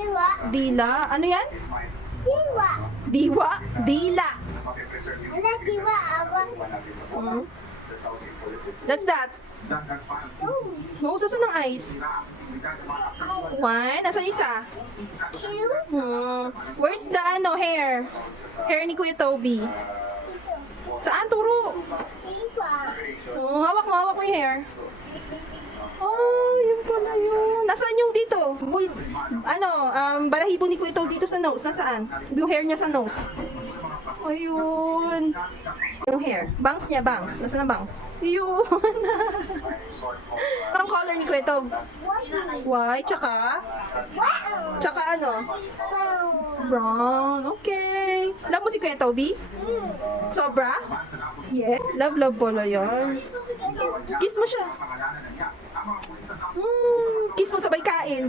Diwa. Dila. Ano yan? Diwa. Diwa? Dila. Ano diwa? Awan. Hmm. That's that. No, saan ng eyes? One. Nasaan yung isa? Two. Where's the hair? Hair ni Kuya Toby. Saan? Turo. Diwa. Oh, hawak mo yung hair. Oh, yun pala yun. Nasaan yung dito? Balahibo ni Kuya Toby dito sa nose. Nasaan? Yung hair niya sa nose. Ayun. Yung hair. Bangs niya, bangs. Nasaan ang bangs? Yun. Anong color ni Kuya Toby? White, tsaka? Wow. Tsaka ano? Wow. Brown. Okay. Love mo si Kuya Toby? Sobra? Yeah. Love polo yun. Kiss mo siya. Kiss mo sabay kain.